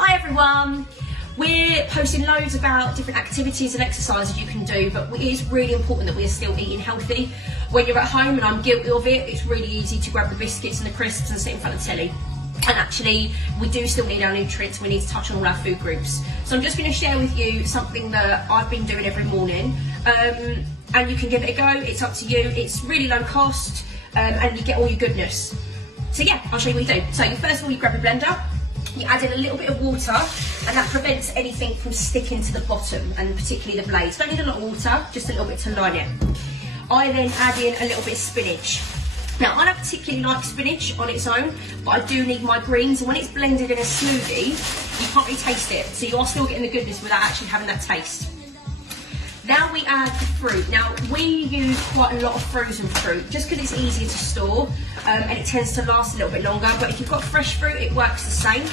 Hi everyone! We're posting loads about different activities and exercises you can do, but it is really important that we are still eating healthy. When you're at home, and I'm guilty of it, it's really easy to grab the biscuits and the crisps and sit in front of the telly. And actually, we do still need our nutrients. We need to touch on all our food groups. So I'm just going to share with you something that I've been doing every morning. And you can give it a go. It's up to you. It's really low cost, and you get all your goodness. So yeah, I'll show you what you do. So first of all, you grab a blender. You add in a little bit of water, and that prevents anything from sticking to the bottom, and particularly the blades. Don't need a lot of water, just a little bit to line it. I then add in a little bit of spinach. Now, I don't particularly like spinach on its own, but I do need my greens, and when it's blended in a smoothie, you can't really taste it, so you are still getting the goodness without actually having that taste. Now we add the fruit. Now, we use quite a lot of frozen fruit, just because it's easier to store, and it tends to last a little bit longer, but if you've got fresh fruit, it works the same.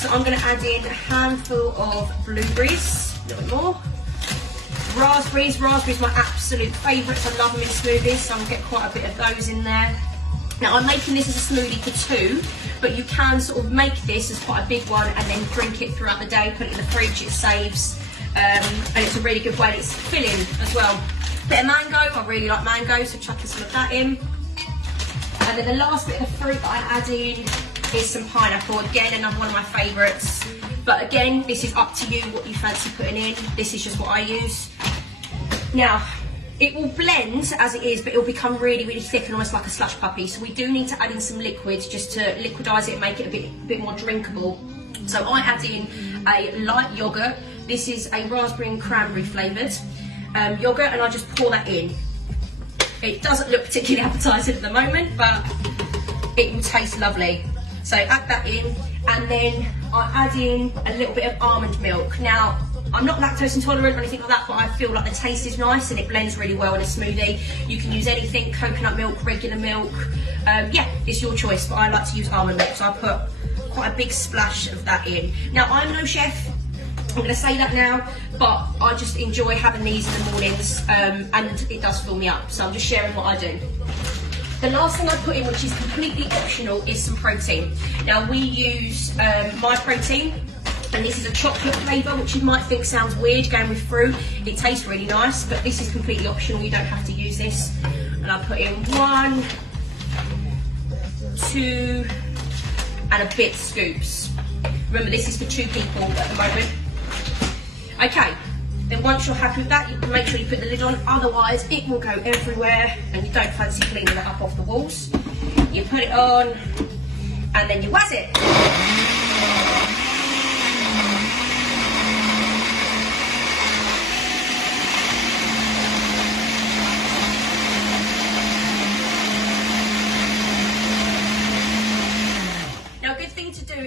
So I'm going to add in a handful of blueberries, a little bit more. Raspberries my absolute favourites. I love them in smoothies, so I'll get quite a bit of those in there. Now I'm making this as a smoothie for two, but you can sort of make this as quite a big one and then drink it throughout the day, put it in the fridge, it saves, and it's a really good way, and it's filling as well. Bit of mango, I really like mango, so chucking some of that in. And then the last bit of fruit that I add in is some pineapple, again another one of my favourites. But again, this is up to you what you fancy putting in. This is just what I use. Now, it will blend as it is, but it will become really, really thick and almost like a slush puppy. So we do need to add in some liquids just to liquidise it and make it a bit more drinkable. So I add in a light yoghurt. This is a raspberry and cranberry flavoured yoghurt, and I just pour that in. It doesn't look particularly appetising at the moment, but it will taste lovely. So add that in, and then I add in a little bit of almond milk. Now, I'm not lactose intolerant or anything like that, but I feel like the taste is nice and it blends really well in a smoothie. You can use anything, coconut milk, regular milk. Yeah, it's your choice, but I like to use almond milk, so I put quite a big splash of that in. Now, I'm no chef, I'm going to say that now, but I just enjoy having these in the mornings, and it does fill me up, so I'm just sharing what I do. The last thing I put in, which is completely optional, is some protein. Now, we use my protein, and this is a chocolate flavour, which you might think sounds weird going with fruit. It tastes really nice, but this is completely optional. You don't have to use this. And I put in 1, 2, and a bit scoops. Remember, this is for 2 people at the moment. Okay, then once you're happy with that, you can make sure you put the lid on, otherwise it will go everywhere and you don't fancy cleaning it up off the walls. You put it on, and then you wazz it.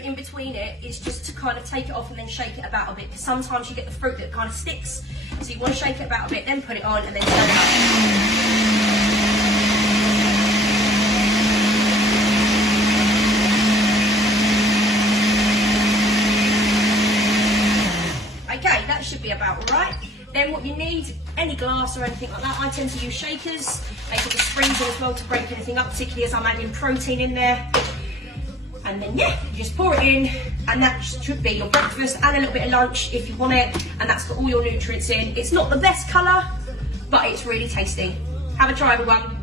In between it is just to kind of take it off and then shake it about a bit, because sometimes you get the fruit that kind of sticks, so you want to shake it about a bit, then put it on and then turn it up. Okay, that should be about right. Then what you need, any glass or anything like that, I tend to use shakers. They put the springs in as well to break anything up, particularly as I'm adding protein in there. And then yeah, you just pour it in, and that should be your breakfast and a little bit of lunch if you want it, and that's got all your nutrients in. It's not the best colour, but it's really tasty. Have a try, everyone.